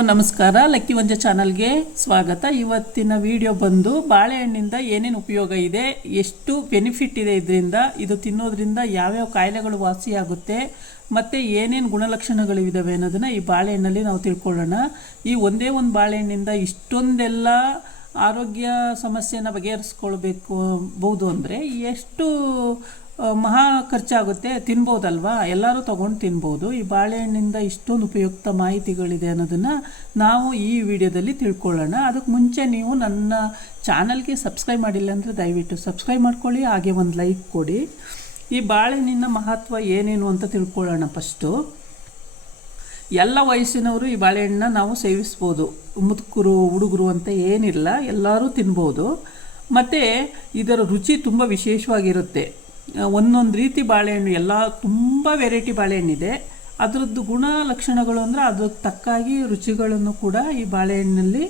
ನಮಸ್ಕಾರ. ಲಕ್ಕಿ ಒಂಜ ಚಾನಲ್ಗೆ ಸ್ವಾಗತ. ಇವತ್ತಿನ ವಿಡಿಯೋ ಬಂದು ಬಾಳೆಹಣ್ಣಿಂದ ಏನೇನು ಉಪಯೋಗ ಇದೆ, ಎಷ್ಟು ಬೆನಿಫಿಟ್ ಇದೆ ಇದರಿಂದ, ಇದು ತಿನ್ನೋದ್ರಿಂದ ಯಾವ್ಯಾವ ಕಾಯಿಲೆಗಳು ವಾಸಿಯಾಗುತ್ತೆ, ಮತ್ತು ಏನೇನು ಗುಣಲಕ್ಷಣಗಳು ಇದ್ದಾವೆ ಅನ್ನೋದನ್ನು ಈ ಬಾಳೆಹಣ್ಣಲ್ಲಿ ನಾವು ತಿಳ್ಕೊಳ್ಳೋಣ. ಈ ಒಂದೇ ಒಂದು ಬಾಳೆಹಣ್ಣಿಂದ ಇಷ್ಟೊಂದೆಲ್ಲ ಆರೋಗ್ಯ ಸಮಸ್ಯೆನ ಬಗೆಹರಿಸ್ಕೊಳ್ಬೇಕು ಬಹುದು ಅಂದರೆ ಎಷ್ಟು ಮಹಾ ಖರ್ಚಾಗುತ್ತೆ, ತಿನ್ಬೋದಲ್ವಾ? ಎಲ್ಲರೂ ತೊಗೊಂಡು ತಿನ್ಬೋದು. ಈ ಬಾಳೆಹಣ್ಣಿಂದ ಇಷ್ಟೊಂದು ಉಪಯುಕ್ತ ಮಾಹಿತಿಗಳಿದೆ ಅನ್ನೋದನ್ನು ನಾವು ಈ ವಿಡಿಯೋದಲ್ಲಿ ತಿಳ್ಕೊಳ್ಳೋಣ. ಅದಕ್ಕೆ ಮುಂಚೆ ನೀವು ನನ್ನ ಚಾನಲ್ಗೆ ಸಬ್ಸ್ಕ್ರೈಬ್ ಮಾಡಿಲ್ಲ ಅಂದರೆ ದಯವಿಟ್ಟು ಸಬ್ಸ್ಕ್ರೈಬ್ ಮಾಡ್ಕೊಳ್ಳಿ, ಹಾಗೆ ಒಂದು ಲೈಕ್ ಕೊಡಿ. ಈ ಬಾಳೆಹಣ್ಣಿನ ಮಹತ್ವ ಏನೇನು ಅಂತ ತಿಳ್ಕೊಳ್ಳೋಣ ಫಸ್ಟು. ಎಲ್ಲ ವಯಸ್ಸಿನವರು ಈ ಬಾಳೆಹಣ್ಣನ್ನ ನಾವು ಸೇವಿಸ್ಬೋದು. ಮುದುಕರು, ಹುಡುಗರು ಅಂತ ಏನಿಲ್ಲ, ಎಲ್ಲರೂ ತಿನ್ಬೋದು. ಮತ್ತು ಇದರ ರುಚಿ ತುಂಬ ವಿಶೇಷವಾಗಿರುತ್ತೆ. ಒಂದೊಂದು ರೀತಿ ಬಾಳೆಹಣ್ಣು, ಎಲ್ಲ ತುಂಬ ವೆರೈಟಿ ಬಾಳೆಹಣ್ಣಿದೆ. ಅದರದ್ದು ಗುಣ ಲಕ್ಷಣಗಳು ಅಂದರೆ ಅದಕ್ಕೆ ತಕ್ಕಾಗಿ ರುಚಿಗಳನ್ನು ಕೂಡ ಈ ಬಾಳೆಹಣ್ಣಲ್ಲಿ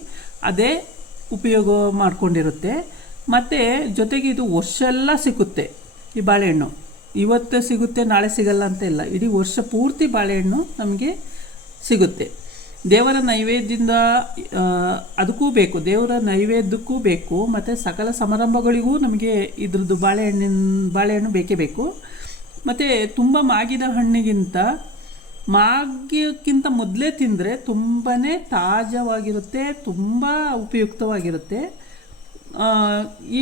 ಅದೇ ಉಪಯೋಗ ಮಾಡಿಕೊಂಡಿರುತ್ತೆ. ಮತ್ತು ಜೊತೆಗೆ ಇದು ವರ್ಷ ಎಲ್ಲ ಸಿಗುತ್ತೆ ಈ ಬಾಳೆಹಣ್ಣು. ಇವತ್ತು ಸಿಗುತ್ತೆ, ನಾಳೆ ಸಿಗಲ್ಲ ಅಂತ ಇಲ್ಲ. ಇಡೀ ವರ್ಷ ಪೂರ್ತಿ ಬಾಳೆಹಣ್ಣು ನಮಗೆ ಸಿಗುತ್ತೆ. ದೇವರ ನೈವೇದ್ಯದಿಂದ ಅದಕ್ಕೂ ಬೇಕು, ದೇವರ ನೈವೇದ್ಯಕ್ಕೂ ಬೇಕು, ಮತ್ತು ಸಕಲ ಸಮಾರಂಭಗಳಿಗೂ ನಮಗೆ ಇದ್ರದ್ದು ಬಾಳೆಹಣ್ಣಿನ, ಬಾಳೆಹಣ್ಣು ಬೇಕೇ ಬೇಕು. ಮತ್ತು ತುಂಬ ಮಾಗಿದ ಹಣ್ಣಿಗಿಂತ ಮಾಗಿಕ್ಕಿಂತ ಮೊದಲೇ ತಿಂದರೆ ತುಂಬಾ ತಾಜವಾಗಿರುತ್ತೆ, ತುಂಬ ಉಪಯುಕ್ತವಾಗಿರುತ್ತೆ.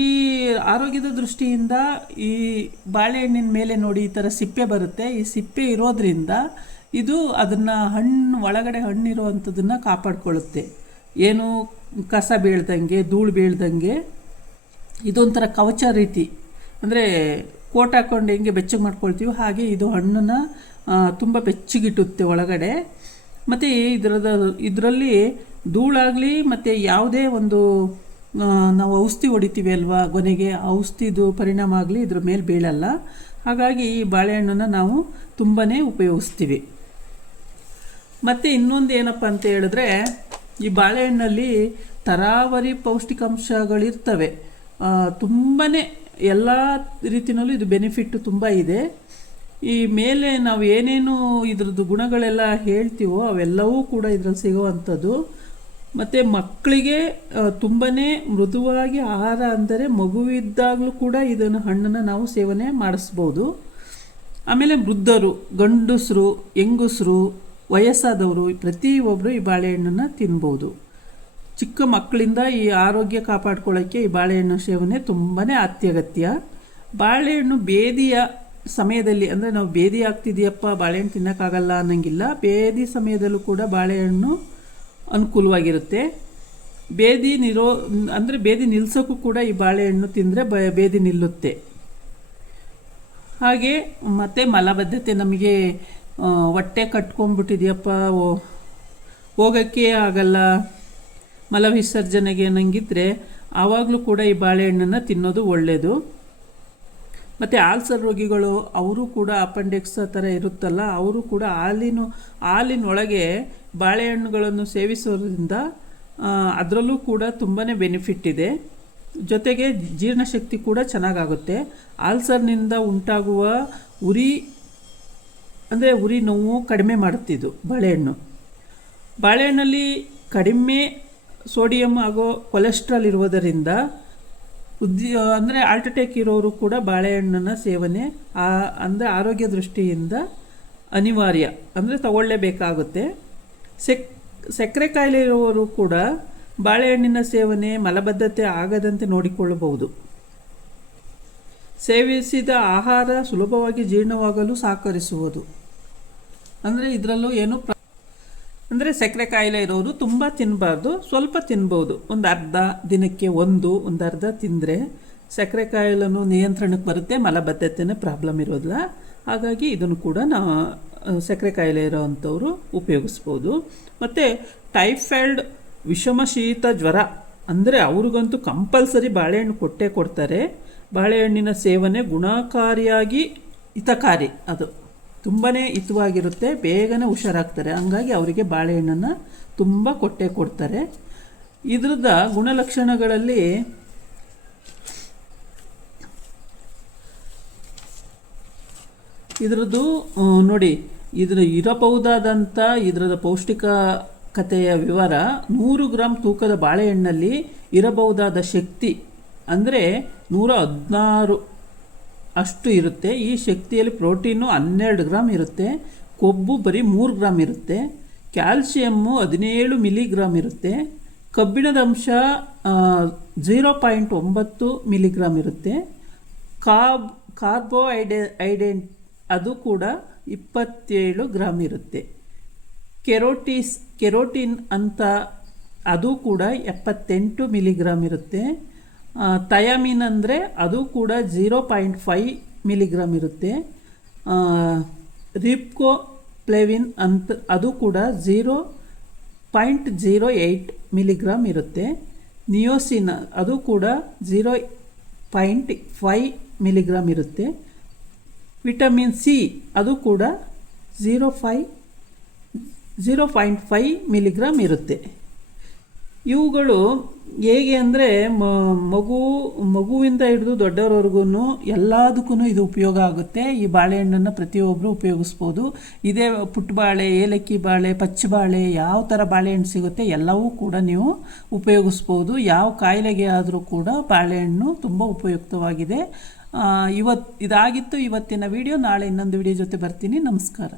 ಈ ಆರೋಗ್ಯದ ದೃಷ್ಟಿಯಿಂದ ಈ ಬಾಳೆಹಣ್ಣಿನ ಮೇಲೆ ನೋಡಿ ಈ ಥರ ಸಿಪ್ಪೆ ಬರುತ್ತೆ. ಈ ಸಿಪ್ಪೆ ಇರೋದ್ರಿಂದ ಇದು ಅದನ್ನು ಹಣ್ಣು, ಒಳಗಡೆ ಹಣ್ಣಿರುವಂಥದ್ದನ್ನು ಕಾಪಾಡ್ಕೊಳ್ಳುತ್ತೆ. ಏನು ಕಸ ಬೀಳ್ದಂಗೆ, ಧೂಳು ಬೀಳ್ದಂಗೆ, ಇದೊಂಥರ ಕವಚ ರೀತಿ. ಅಂದರೆ ಕೋಟ್ ಹಾಕ್ಕೊಂಡು ಹೆಂಗೆ ಬೆಚ್ಚಗೆ ಮಾಡ್ಕೊಳ್ತೀವಿ ಹಾಗೆ ಇದು ಹಣ್ಣನ್ನು ತುಂಬ ಬೆಚ್ಚಗಿಟ್ಟುತ್ತೆ ಒಳಗಡೆ. ಮತ್ತು ಇದರದ, ಇದರಲ್ಲಿ ಧೂಳಾಗಲಿ ಮತ್ತು ಯಾವುದೇ ಒಂದು ನಾವು ಔಷಧಿ ಹೊಡಿತೀವಿ ಅಲ್ವಾ ಕೊನೆಗೆ ಔಷಧಿದು ಪರಿಣಾಮ ಆಗಲಿ ಇದ್ರ ಮೇಲೆ ಬೀಳಲ್ಲ. ಹಾಗಾಗಿ ಈ ಬಾಳೆಹಣ್ಣನ್ನು ನಾವು ತುಂಬಾ ಉಪಯೋಗಿಸ್ತೀವಿ. ಮತ್ತು ಇನ್ನೊಂದು ಏನಪ್ಪ ಅಂತ ಹೇಳಿದ್ರೆ, ಈ ಬಾಳೆಹಣ್ಣಲ್ಲಿ ತರಾವರಿ ಪೌಷ್ಟಿಕಾಂಶಗಳಿರ್ತವೆ. ತುಂಬಾ ಎಲ್ಲ ರೀತಿಯಲ್ಲೂ ಇದು ಬೆನಿಫಿಟ್ ತುಂಬ ಇದೆ. ಈ ಮೇಲೆ ನಾವು ಏನೇನು ಇದ್ರದ್ದು ಗುಣಗಳೆಲ್ಲ ಹೇಳ್ತೀವೋ ಅವೆಲ್ಲವೂ ಕೂಡ ಇದರಲ್ಲಿ ಸಿಗುವಂಥದ್ದು. ಮತ್ತು ಮಕ್ಕಳಿಗೆ ತುಂಬಾ ಮೃದುವಾಗಿ ಆಹಾರ ಅಂದರೆ ಮಗುವಿದ್ದಾಗಲೂ ಕೂಡ ಇದನ್ನು ಹಣ್ಣನ್ನು ನಾವು ಸೇವನೆ ಮಾಡಿಸ್ಬೋದು. ಆಮೇಲೆ ವೃದ್ಧರು, ಗಂಡಸರು, ಹೆಂಗಸರು ವಯಸ್ಸಾದವರು ಪ್ರತಿಯೊಬ್ಬರು ಈ ಬಾಳೆಹಣ್ಣನ್ನು ತಿನ್ಬೋದು. ಚಿಕ್ಕ ಮಕ್ಕಳಿಂದ ಈ ಆರೋಗ್ಯ ಕಾಪಾಡ್ಕೊಳ್ಳೋಕ್ಕೆ ಈ ಬಾಳೆಹಣ್ಣು ಸೇವನೆ ತುಂಬಾ ಅತ್ಯಗತ್ಯ. ಬಾಳೆಹಣ್ಣು ಬೇದಿಯ ಸಮಯದಲ್ಲಿ, ಅಂದರೆ ನಾವು ಬೇದಿ ಆಗ್ತಿದೆಯಪ್ಪ, ಬಾಳೆಹಣ್ಣು ತಿನ್ನೋಕ್ಕಾಗಲ್ಲ ಅನ್ನೋಂಗಿಲ್ಲ. ಬೇದಿ ಸಮಯದಲ್ಲೂ ಕೂಡ ಬಾಳೆಹಣ್ಣು ಅನುಕೂಲವಾಗಿರುತ್ತೆ. ಬೇದಿ ನಿರೋ, ಅಂದರೆ ಬೇದಿ ನಿಲ್ಸೋಕ್ಕೂ ಕೂಡ ಈ ಬಾಳೆಹಣ್ಣು ತಿಂದರೆ ಬ, ಬೇದಿ ನಿಲ್ಲುತ್ತೆ. ಹಾಗೆ ಮತ್ತು ಮಲಬದ್ಧತೆ ನಮಗೆ ಹೊಟ್ಟೆ ಕಟ್ಕೊಂಡ್ಬಿಟ್ಟಿದ್ಯಪ್ಪ. ಹೋಗೋಕ್ಕೆ ಆಗಲ್ಲ. ಮಲವಿಸರ್ಜನೆಗೆ ಅನ್ನಂಗಿದ್ರೆ ಆವಾಗಲೂ ಕೂಡ ಈ ಬಾಳೆಹಣ್ಣನ್ನು ತಿನ್ನೋದು ಒಳ್ಳೆಯದು ಮತ್ತು ಆಲ್ಸರ್ ರೋಗಿಗಳು, ಅವರು ಕೂಡ ಅಪೆಂಡಿಕ್ಸ್ ಆ ಥರ ಇರುತ್ತಲ್ಲ, ಅವರು ಕೂಡ ಹಾಲಿನ, ಹಾಲಿನೊಳಗೆ ಬಾಳೆಹಣ್ಣುಗಳನ್ನು ಸೇವಿಸೋದ್ರಿಂದ ಅದರಲ್ಲೂ ಕೂಡ ತುಂಬಾ ಬೆನಿಫಿಟ್ ಇದೆ. ಜೊತೆಗೆ ಜೀರ್ಣಶಕ್ತಿ ಕೂಡ ಚೆನ್ನಾಗಾಗುತ್ತೆ. ಆಲ್ಸರ್ನಿಂದ ಉಂಟಾಗುವ ಉರಿ ಅಂದರೆ ಉರಿ ನೋವು ಕಡಿಮೆ ಮಾಡುತ್ತಿದ್ದು ಬಾಳೆಹಣ್ಣು. ಬಾಳೆಹಣ್ಣಲ್ಲಿ ಕಡಿಮೆ ಸೋಡಿಯಂ ಹಾಗೂ ಕೊಲೆಸ್ಟ್ರಾಲ್ ಇರುವುದರಿಂದ ಉದ್ಯ, ಅಂದರೆ ಹಾರ್ಟ್ ಅಟ್ಯಾಕ್ ಇರೋರು ಕೂಡ ಬಾಳೆಹಣ್ಣನ್ನು ಸೇವನೆ, ಆ, ಅಂದರೆ ಆರೋಗ್ಯ ದೃಷ್ಟಿಯಿಂದ ಅನಿವಾರ್ಯ, ಅಂದರೆ ತಗೊಳ್ಳೇಬೇಕಾಗುತ್ತೆ. ಸೆಕ್, ಸಕ್ಕರೆ ಕಾಯಿಲೆ ಇರುವವರು ಕೂಡ ಬಾಳೆಹಣ್ಣಿನ ಸೇವನೆ ಮಲಬದ್ಧತೆ ಆಗದಂತೆ ನೋಡಿಕೊಳ್ಳಬಹುದು. ಸೇವಿಸಿದ ಆಹಾರ ಸುಲಭವಾಗಿ ಜೀರ್ಣವಾಗಲು ಸಹಕರಿಸುವುದು. ಅಂದರೆ ಇದರಲ್ಲೂ ಏನು ಪ್ರ ಅಂದರೆ ಸಕ್ಕರೆ ಕಾಯಿಲೆ ಇರೋರು ತುಂಬ ತಿನ್ನಬಾರ್ದು ಸ್ವಲ್ಪ ತಿನ್ಬೋದು. ಒಂದು ಅರ್ಧ ದಿನಕ್ಕೆ ಒಂದು ಒಂದು ಅರ್ಧ ತಿಂದರೆ ಸಕ್ಕರೆ ಕಾಯಿಲೆನೂ ನಿಯಂತ್ರಣಕ್ಕೆ ಬರುತ್ತೆ, ಮಲಬದ್ಧತೆನೇ ಪ್ರಾಬ್ಲಮ್ ಇರೋದಿಲ್ಲ. ಹಾಗಾಗಿ ಇದನ್ನು ಕೂಡ ನಾವು ಸಕ್ಕರೆ ಕಾಯಿಲೆ ಇರೋವಂಥವ್ರು ಉಪಯೋಗಿಸ್ಬೋದು. ಮತ್ತು ಟೈಫಾಯ್ಡ್ ವಿಷಮ ಶೀತ ಜ್ವರ, ಅಂದರೆ ಅವ್ರಿಗಂತೂ ಕಂಪಲ್ಸರಿ ಬಾಳೆಹಣ್ಣು ಕೊಟ್ಟೇ ಕೊಡ್ತಾರೆ. ಬಾಳೆಹಣ್ಣಿನ ಸೇವನೆ ಗುಣಕಾರಿಯಾಗಿ ಹಿತಕಾರಿ ಅದು. ತುಂಬಾ ಹಿತವಾಗಿರುತ್ತೆ, ಬೇಗನೆ ಹುಷಾರಾಗ್ತಾರೆ. ಹಂಗಾಗಿ ಅವರಿಗೆ ಬಾಳೆಹಣ್ಣನ್ನು ತುಂಬ ಕೊಟ್ಟೆ ಕೊಡ್ತಾರೆ. ಇದ್ರದ ಗುಣಲಕ್ಷಣಗಳಲ್ಲಿ ಇದರದ್ದು ನೋಡಿ ಇದರ ಇರಬಹುದಾದಂಥ ಇದರದ ಪೌಷ್ಟಿಕ ಕಥೆಯ ವಿವರ, ನೂರು ಗ್ರಾಂ ತೂಕದ ಬಾಳೆಹಣ್ಣಲ್ಲಿ ಇರಬಹುದಾದ ಶಕ್ತಿ ಅಂದರೆ ನೂರ ಹದಿನಾರು ಅಷ್ಟು ಇರುತ್ತೆ. ಈ ಶಕ್ತಿಯಲ್ಲಿ ಪ್ರೋಟೀನು ಹನ್ನೆರಡು ಗ್ರಾಮ್ ಇರುತ್ತೆ. ಕೊಬ್ಬು ಬರೀ ಮೂರು ಗ್ರಾಮ್ ಇರುತ್ತೆ. ಕ್ಯಾಲ್ಸಿಯಮ್ಮು ಹದಿನೇಳು ಮಿಲಿಗ್ರಾಮ್ ಇರುತ್ತೆ. ಕಬ್ಬಿಣದ ಅಂಶ ಜೀರೋ ಪಾಯಿಂಟ್ ಒಂಬತ್ತು ಮಿಲಿಗ್ರಾಮ್ ಇರುತ್ತೆ. ಕಾಬ್, ಕಾರ್ಬೋಹೈಡೆ ಐಡೆಂಟ್ ಅದು ಕೂಡ ಇಪ್ಪತ್ತೇಳು ಗ್ರಾಮ್ ಇರುತ್ತೆ. ಕೆರೋಟಿಸ್, ಕೆರೋಟಿನ್ ಅಂತ ಅದು ಕೂಡ ಎಪ್ಪತ್ತೆಂಟು ಮಿಲಿಗ್ರಾಮ್ ಇರುತ್ತೆ. ಥಯಾಮಿನ್ ಅಂದರೆ ಅದು ಕೂಡ ಝೀರೋ ಪಾಯಿಂಟ್ ಫೈ ಮಿಲಿಗ್ರಾಮ್ ಇರುತ್ತೆ. ರಿಪ್ಕೋ ಪ್ಲೆವಿನ್ ಅಂತ ಅದು ಕೂಡ zero point zero eight milligram ಇರುತ್ತೆ. ನಿಯೋಸಿನ ಅದು ಕೂಡ ಝೀರೋ ಪಾಯಿಂಟ್ ಫೈ ಮಿಲಿಗ್ರಾಮ್ ಇರುತ್ತೆ. ವಿಟಮಿನ್ ಸಿ ಅದು ಕೂಡ zero five zero point five milligram ಇರುತ್ತೆ. ಇವುಗಳು ಹೇಗೆ ಅಂದರೆ ಮಗು, ಮಗುವಿಂದ ಹಿಡಿದು ದೊಡ್ಡವರವರೆಗೂ ಎಲ್ಲದಕ್ಕೂ ಇದು ಉಪಯೋಗ ಆಗುತ್ತೆ. ಈ ಬಾಳೆಹಣ್ಣನ್ನು ಪ್ರತಿಯೊಬ್ಬರು ಉಪಯೋಗಿಸ್ಬೋದು. ಇದೇ ಪುಟ್ಟ ಬಾಳೆ ಏಲಕ್ಕಿ ಬಾಳೆ, ಪಚ್ಚ ಬಾಳೆ, ಯಾವ ಥರ ಬಾಳೆಹಣ್ಣು ಸಿಗುತ್ತೆ ಎಲ್ಲವೂ ಕೂಡ ನೀವು ಉಪಯೋಗಿಸ್ಬೋದು. ಯಾವ ಕಾಯಿಲೆಗೆ ಆದರೂ ಕೂಡ ಬಾಳೆಹಣ್ಣು ತುಂಬ ಉಪಯುಕ್ತವಾಗಿದೆ. ಇವತ್ತು ಇದಾಗಿತ್ತು ಇವತ್ತಿನ ವಿಡಿಯೋ. ನಾಳೆ ಇನ್ನೊಂದು ವಿಡಿಯೋ ಜೊತೆ ಬರ್ತೀನಿ. ನಮಸ್ಕಾರ.